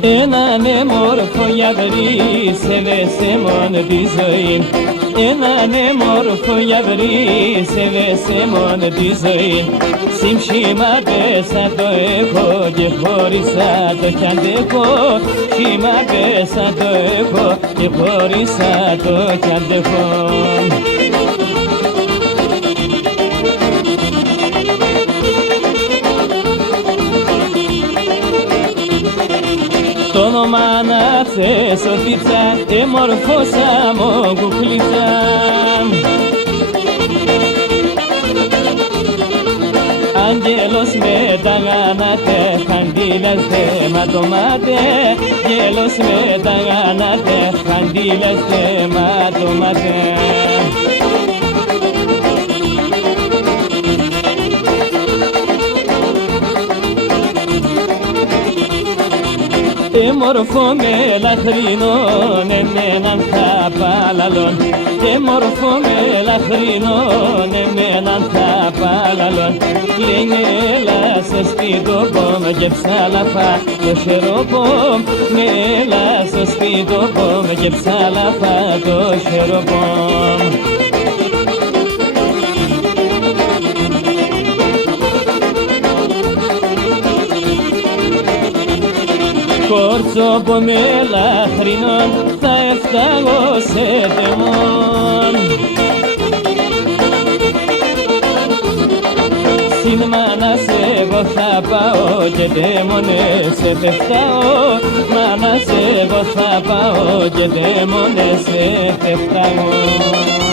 Έναν έμορφο γιαβρί σε βέσε μόνο τη ζωή. Έναν έμορφο γιαβρί σε βέσε μόνο τη ζωή. Συμψημάτεσα το έχω και χώρισα το κι αντέχω. Συμψημάτεσα το έχω και χώρισα το κι αντέχω. Το όνομα να θέσω τίτσα, έμορφωσα μου κουκλίτσα. Άγγελος με τα γάνατε, χαντήλας θέμα το μάτε. Άγγελος με τα γάνατε, χαντήλας θέμα το μάτε. Έμορφο με λαχρινόν, εμέναν θα παλαλών. Έμορφο με λαχρινόν, εμέναν θα παλαλών. Λένε έλα σε σπίτοπομ και ψάλαφα το χεροπομ. Έλα σε σπίτοπομ και ψάλαφα το χεροπομ. Κορτσόπο με λαχρινόν θα έφταγω σε τεμόν. Συν μάνας εγώ θα πάω και τέμονες σε πεφτάω. Μάνας εγώ θα πάω και τέμονες σε πεφτάω.